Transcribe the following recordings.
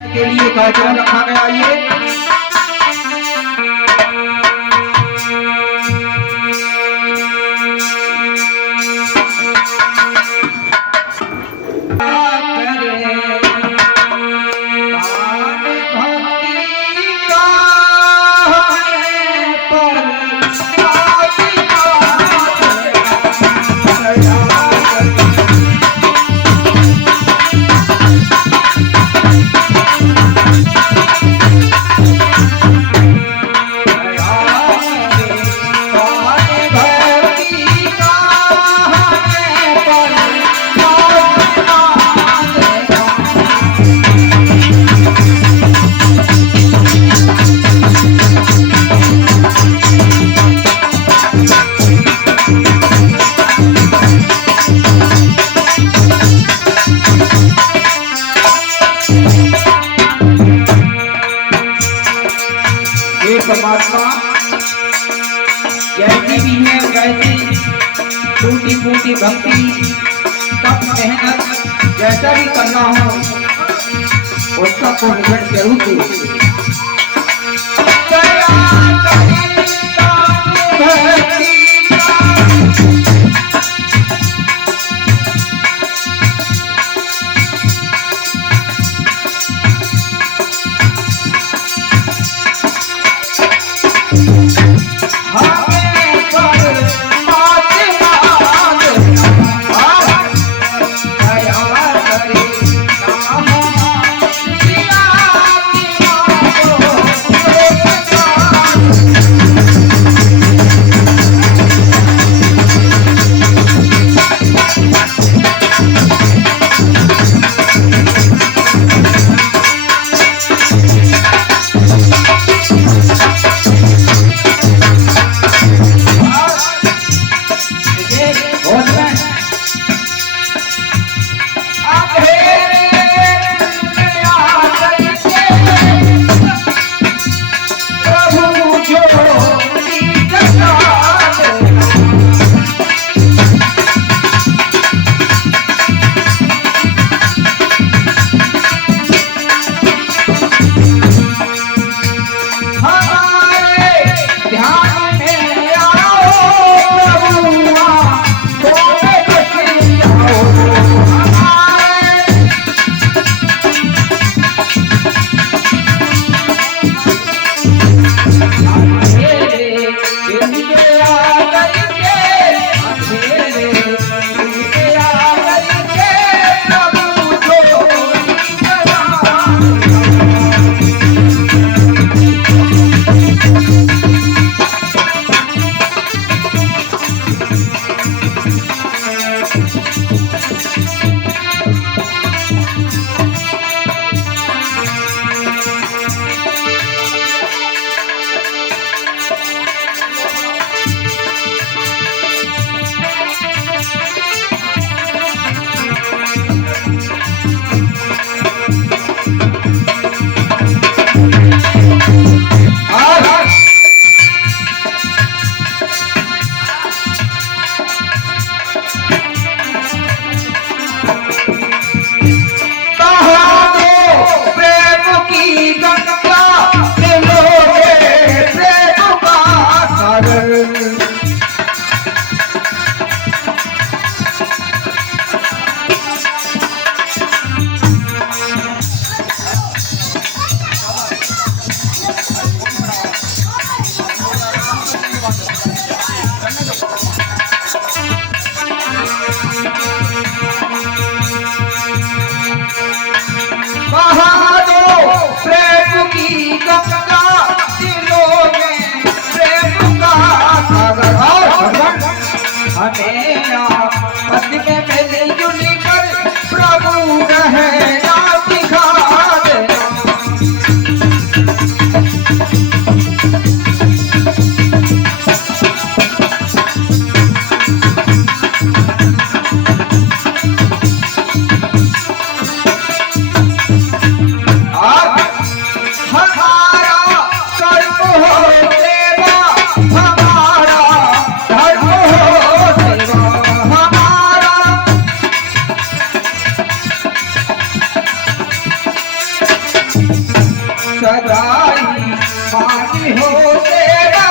के लिए कार्यक्रम रखा गया। ये परमात्मा जैसी भी है वैसी टूटी फूटी भक्ति तप मेहनत जैसा भी करना हो उसका को रिजल्ट जरूर दे। हमारा सदाई मानी हो तेरा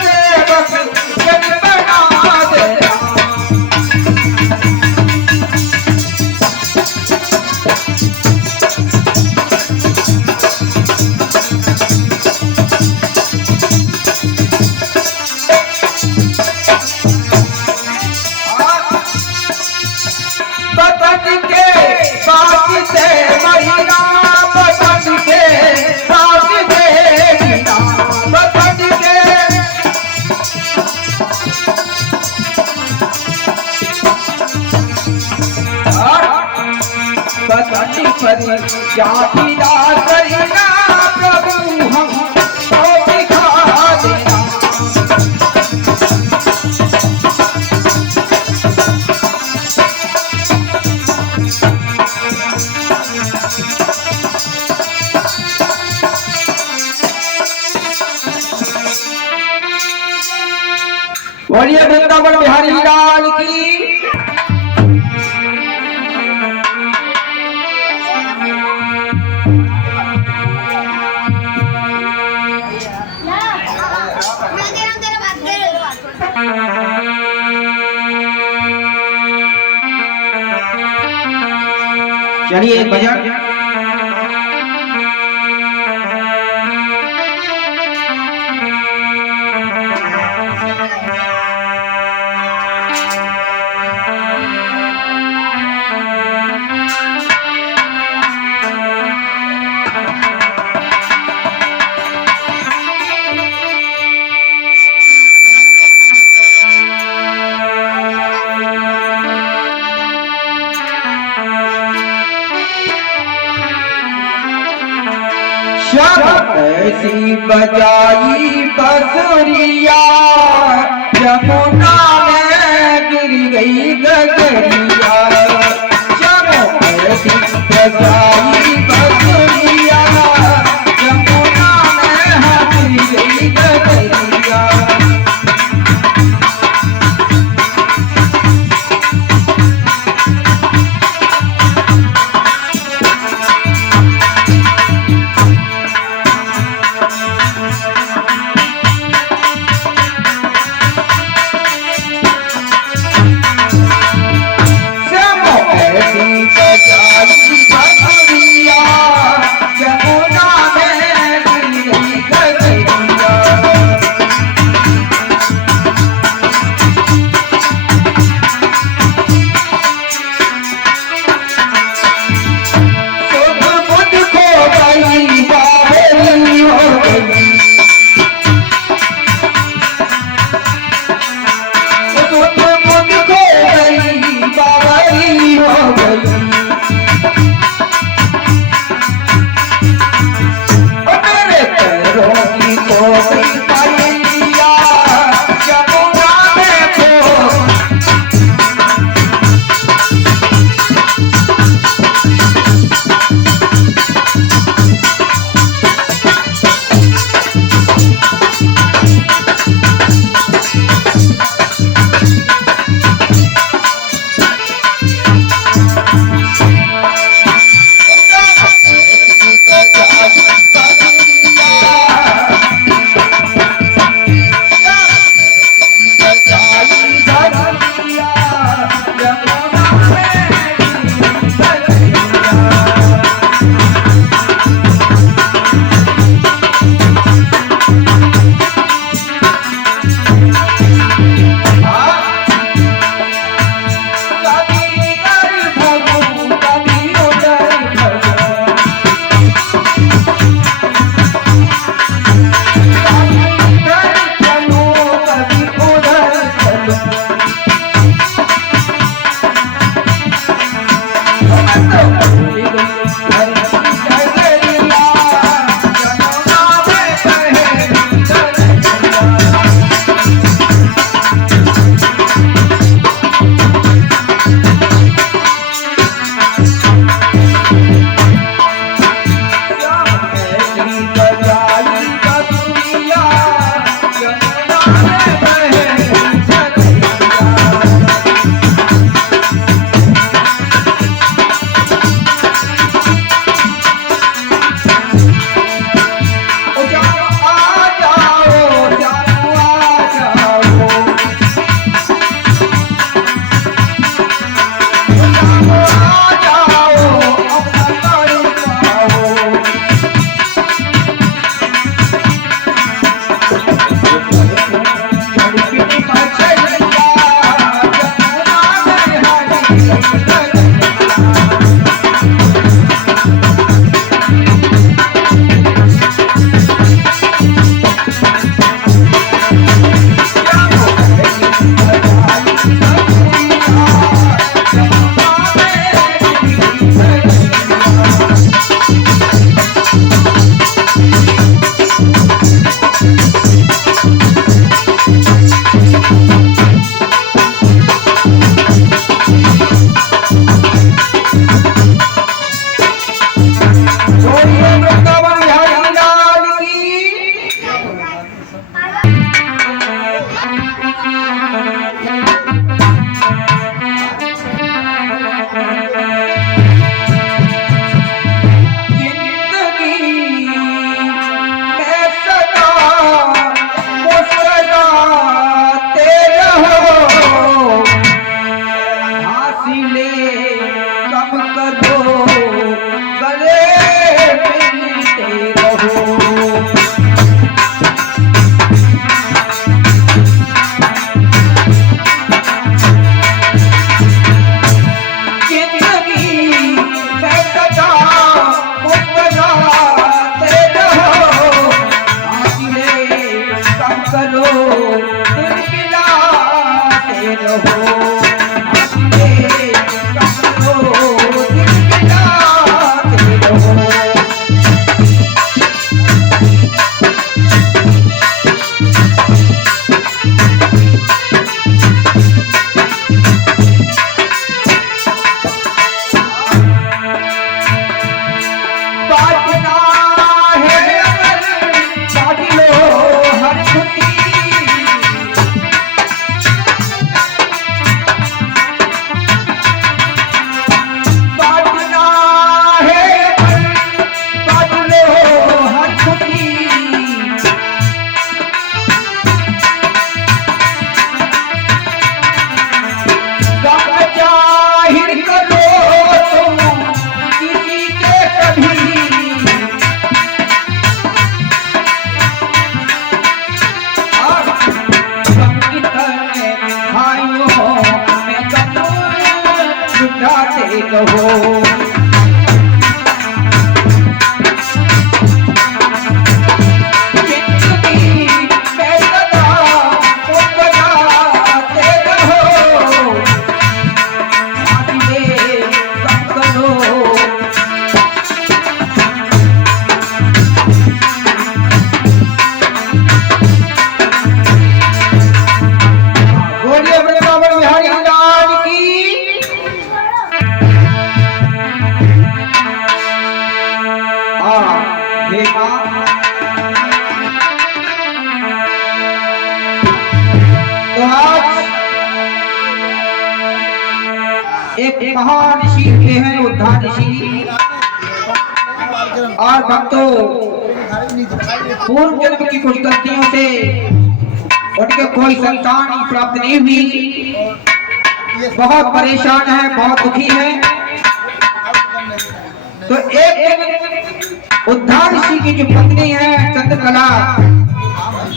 सेवक जग बना देना। बदन के बात से महीना, बदन के बात से महीना, बदन के बदन पर जाति दा करीना प्रभु हम को दिखा देना। बोलिए वृंदावन बिहारी लाल की। चलिए एक भजन। शब ऐसी बजाई बसुरिया, यमुना में गिर गई गगरिया। शब ऐसी बजाई बसुरिया, यमुना में गिर गई गगरिया। बजाई बसुरिया, हे माँ, तो आज एक महान ऋषि हुए हैं, उद्धार ऋषि, और भक्तों पूर्व जन्म की कुछ गलतियों से उनके कोई संतान प्राप्त नहीं हुई, बहुत परेशान है, बहुत दुखी है। तो एक उद्धार ऋषि की जो पत्नी है चंद्रकला,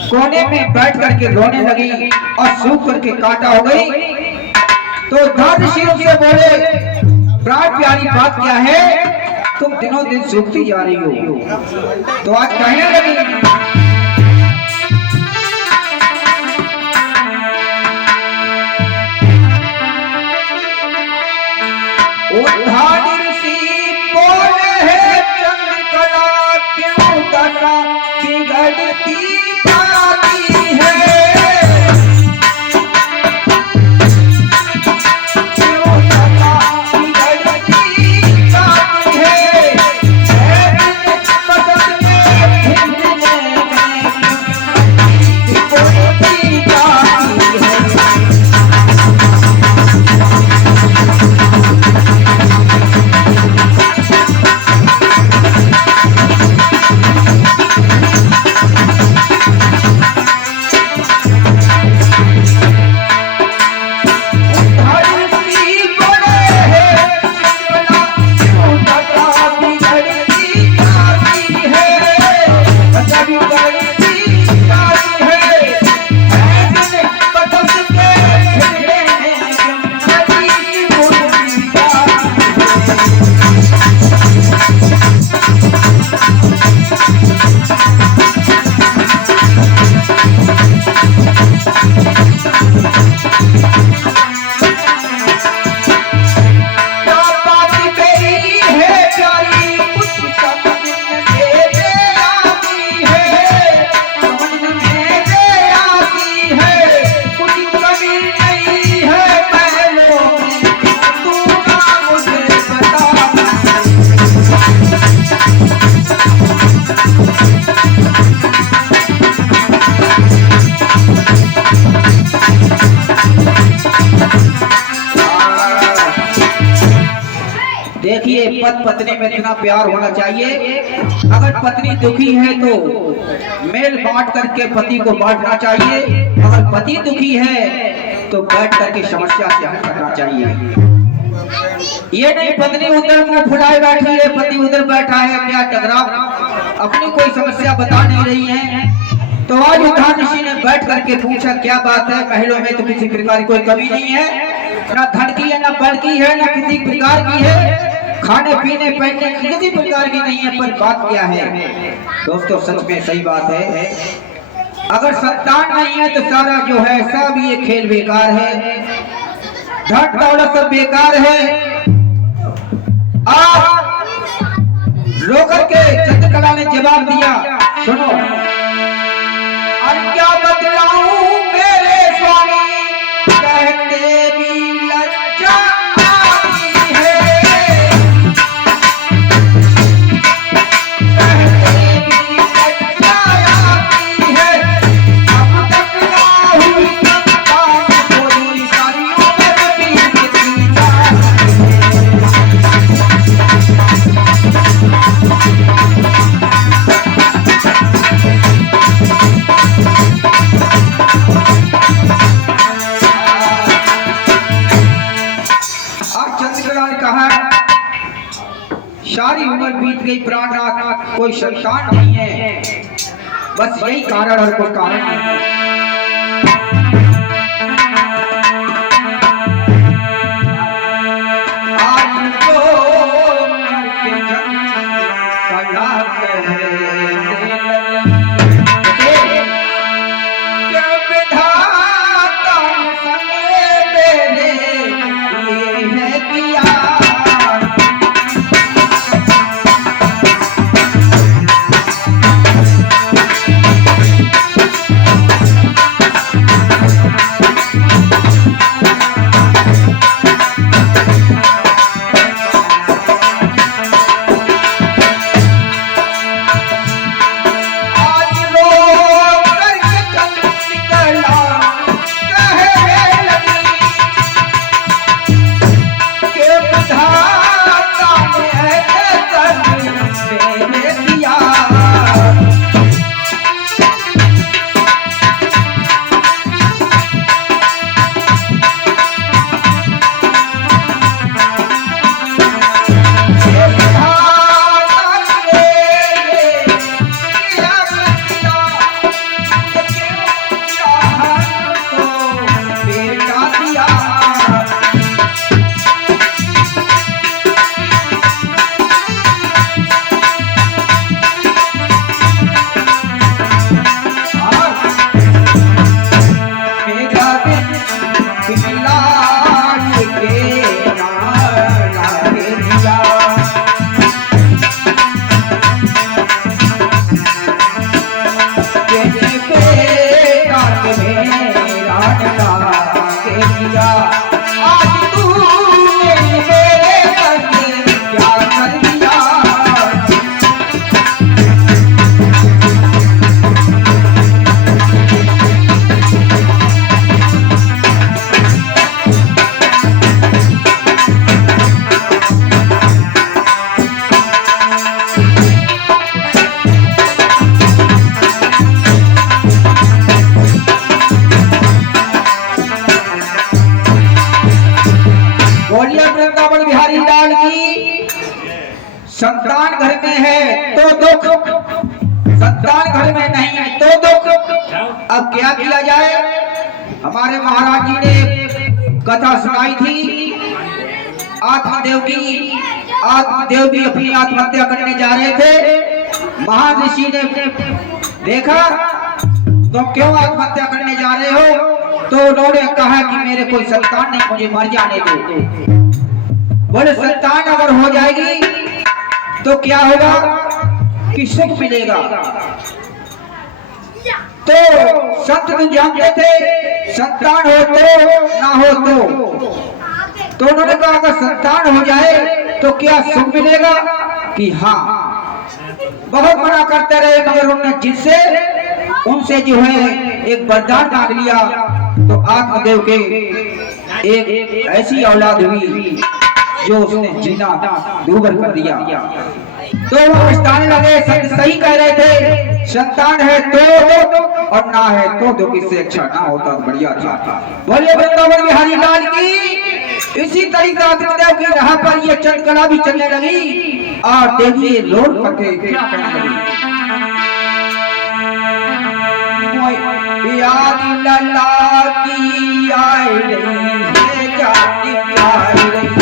कोने में बैठ करके रोने लगी और सूख करके कांटा हो गई। तो उद्धार ऋषि उनसे बोले, प्राण प्यारी बात क्या है, तुम दिनों दिन सूखती जा रही हो। तो आज कहने लगी, उद्धार ऋषि बोले है चंद्रकला, क्यों दशा बिगड़ती जाती है, क्यों दशा बिगड़ती जाती है, बदल में हिलने में बिगड़ती जाती है। देखिए, पति पत्नी में इतना प्यार होना चाहिए। अगर पत्नी दुखी है तो मेल बांट करके पति को बांटना चाहिए, अगर पति दुखी है तो बैठ करके समस्या से हल करना चाहिए। ये नहीं पत्नी उधर मुंह फुलाए बैठी है, पति उधर बैठा है, क्या टकराव, अपनी कोई समस्या बता नहीं रही है। तो आज उद्धार ऋषि ने बैठ करके पूछा, क्या बात है, महलों में तो किसी प्रकार की कोई कमी नहीं है, ना धन की है, ना बल की है, ना किसी प्रकार की है, खाने पीने पहनने की किसी प्रकार की नहीं है, पर बात क्या है दोस्तों, सच में सही बात है। अगर संतान नहीं है तो सारा जो है सब ये खेल बेकार है, धन दौलत सब बेकार है। आप रो करके चंद्रकला ने जवाब दिया, सुनो, और क्या बतलाऊं मेरे स्वामी, कहते भी लज्जा आती है, कहते भी लज्जा आती है, अब तक ना हुई संतान कोई, सारी उम्र बीतती जाती सारी उम्र बीत गई, प्राणनाथ, कोई संतान नहीं है, बस यही कारण और कोई कारण नहीं। संतान घर में है तो दुख, संतान घर में नहीं है तो दुख। अब क्या किया जाए? हमारे महाराज जी ने कथा सुनाई थी आत्मदेव की। आत्मदेव भी अपनी आत्महत्या करने जा रहे थे। महर्षि ने देखा तो क्यों आत्महत्या करने जा रहे हो? तो उन्होंने कहा कि मेरे कोई संतान नहीं, मुझे मर जाने दो। बोले संतान अगर हो जाएगी तो क्या होगा कि सुख मिलेगा। तो संत तो जानते थे संतान हो तो ना हो तो उन्होंने कहा अगर संतान हो जाए तो क्या सुख मिलेगा? कि हाँ। बहुत मना करते रहे मगर उन्होंने उनसे जो है एक वरदान मांग लिया। तो आत्मदेव के एक ऐसी औलाद हुई जो उसने जीना दूभर कर दिया। तो वो पछताने लगे, सही कह रहे थे संतान है तो और ना है तो किससे अच्छा ना होता तो बढ़िया था। बोलिए वृंदावन बिहारी लाल की। इसी तरीके आत्मदेव की राह पर ये चंद्रकला भी चलने लगी और देखिए लोग करके क्या कहने लगी। याद लला की आई रही है, जाती आई रही है।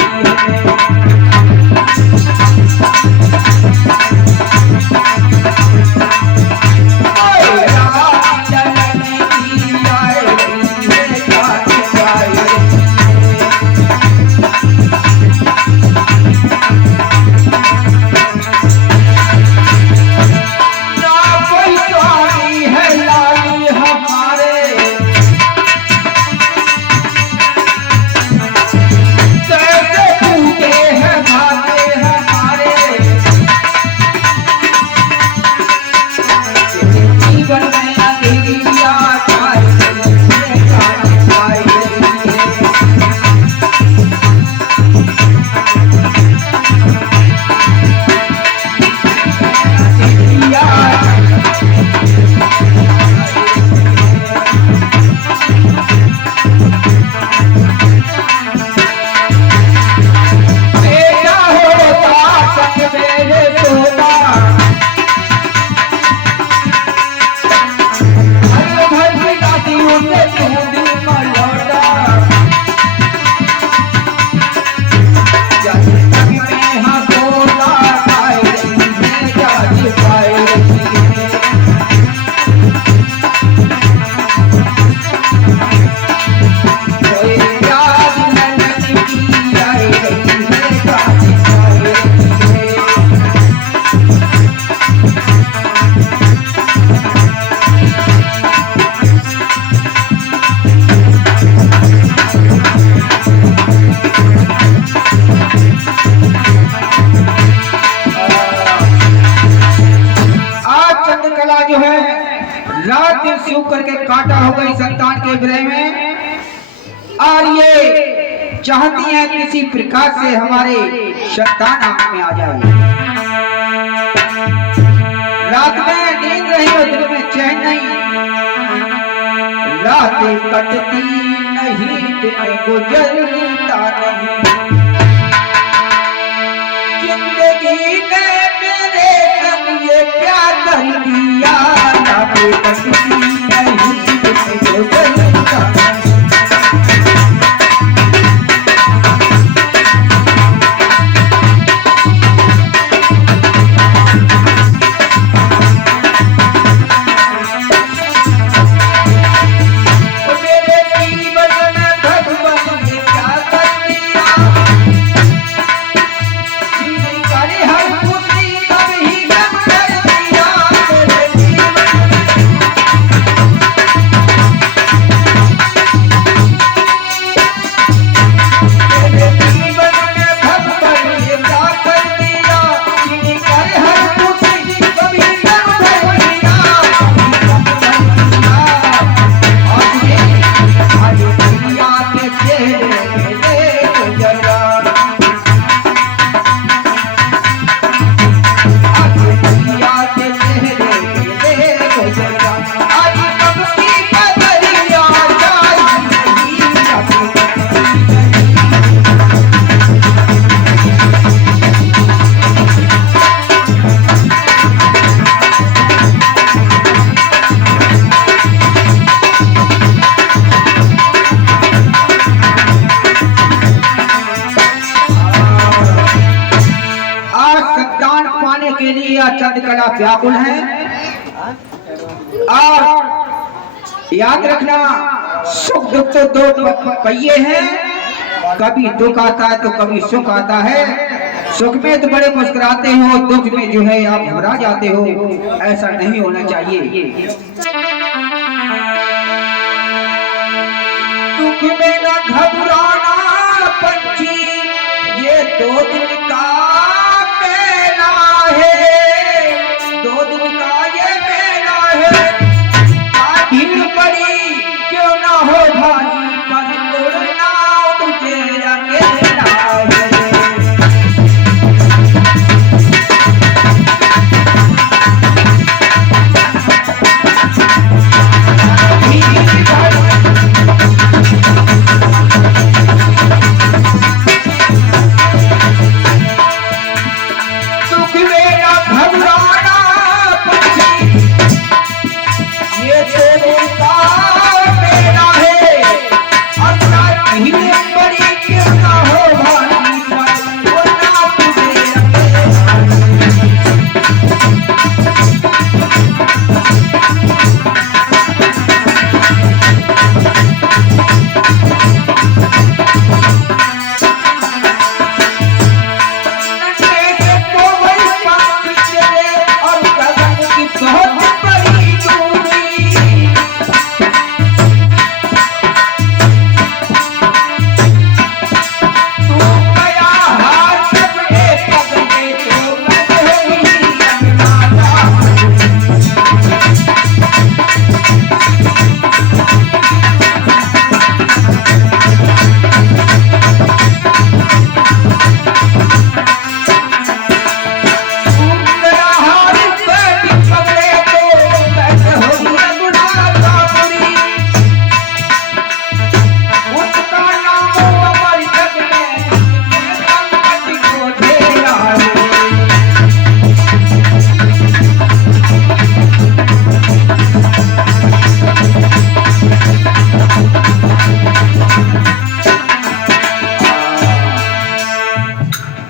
करके काटा हो गई संतान के विरह में और ये चाहती है किसी प्रकार से हमारे संतान आंख में आ जाए। रात में नींद रही और दिन में चैन नहीं, रातें कटती नहीं, दिन गुजरता नहीं। जिंदगी ने मेरे संग ये क्या कर दिया, रातें कटती नहीं, दिन गुजरता नहीं। व्याकुल है। और याद रखना, सुख दुख तो दो पहिए हैं, कभी दुख आता है तो कभी सुख आता है। सुख में तो बड़े मुस्कुराते हो, दुख में जो है आप घबरा जाते हो। ऐसा नहीं होना चाहिए। दुख में न घबराना पंछी, ये दो दिन का मेला है, दो दिन का ये मेला है। भीड़ पड़ी क्यों ना हो भाई, पर उड़ना तुझे अकेला है।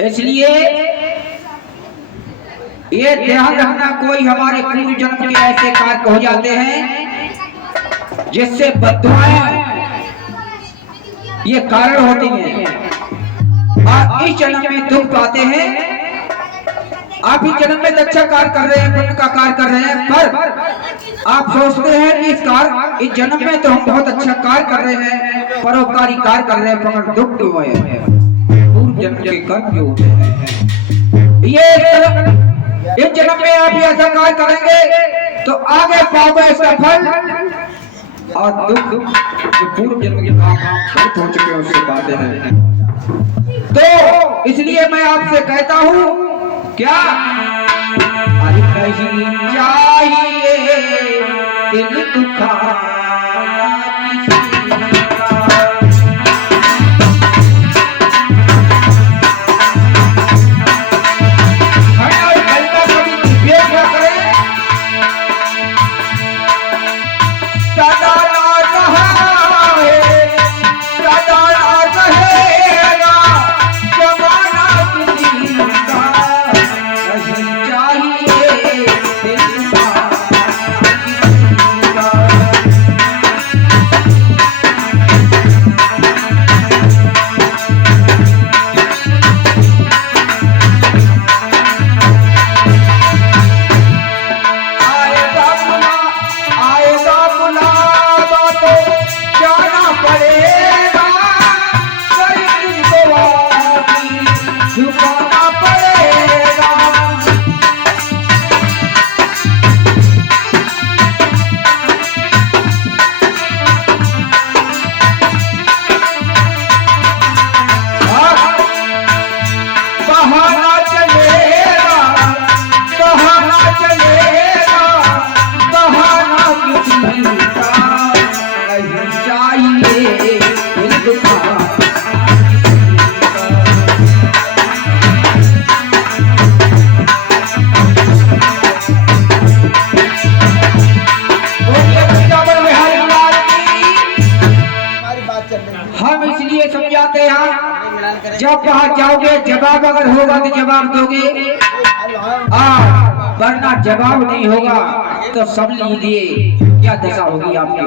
इसलिए ये ध्यान रखना, कोई हमारे पूर्व जन्म के ऐसे कार्य हो जाते हैं जिससे बद्दुआएं ये कारण होती हैं और इस जन्म में दुख पाते हैं। आप इस जन्म में अच्छा कार्य कर रहे हैं, पुण्य का कार्य कर रहे हैं, पर आप सोचते हैं कि इस जन्म में तो हम बहुत अच्छा कार्य कर रहे हैं, परोपकारी कार्य कर रहे हैं, पर दुख क्यों है, पूर्व जन्म के कर्म क्यों होते हैं। ये इस जन्म में आप ऐसा कार्य करेंगे तो आगे पाओगे इसका फल, और दुख जो पूर्व जन्म के काम हो चुके हैं उसके बाद है। तो इसलिए मैं आपसे कहता हूं, क्या नहीं चाहिए दिल दुखा जब वहां जाओगे, जवाब अगर होगा तो जवाब दोगे, वरना जवाब नहीं होगा तो सब लीजिए क्या दशा होगी आपकी।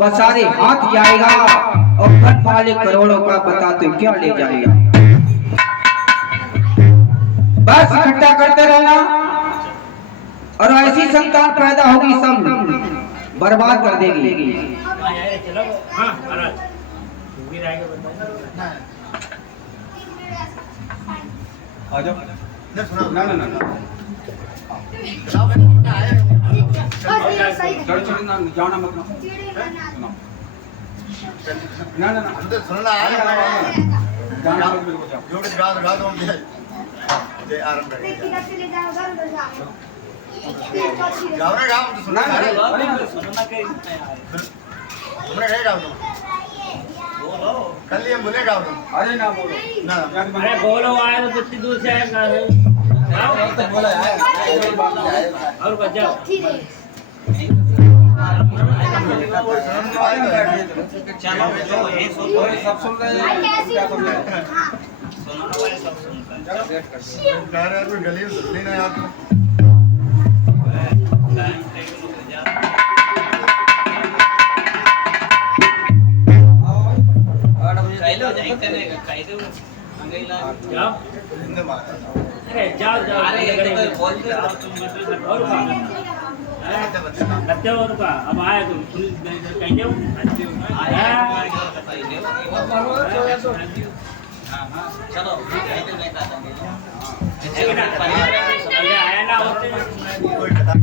बसारे हाथ जाएगा और घर वाले करोड़ों का बता तो क्या ले जाएगा। बस इकट्ठा करते रहना और ऐसी संतान पैदा होगी सब बर्बाद कर देगी। जाना मत ना ना अंदर सुनना जाना मत बिल्कुल जाओ जो गा गा दो जय आराम करें गाओ रे गाओ सुनना सुनना के तुमने रे गाओ बोलो कल ये बोले गाओ अरे ना बोलो ना अरे बोलो आए तो कितनी दूर से आए गाओ तो बोला है और बजाओ चलो जो ये सब सुन रहे हैं क्या सुन रहे हैं कह रहे कोई गली में सुननी ना यार अरे जाओ लगते हो तो अब आया तुम कहीं जाओ चलो आया ना होते कोई बता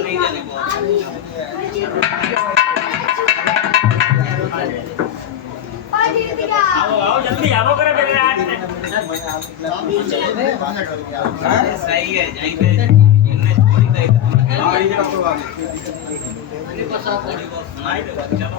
नहीं जाने को आओ जल्दी आओ करे मेरे आज सही है यहीं पे इनने थोड़ी देर गाड़ी का तो आगे थोड़ी बहुत सुनाई दे चलो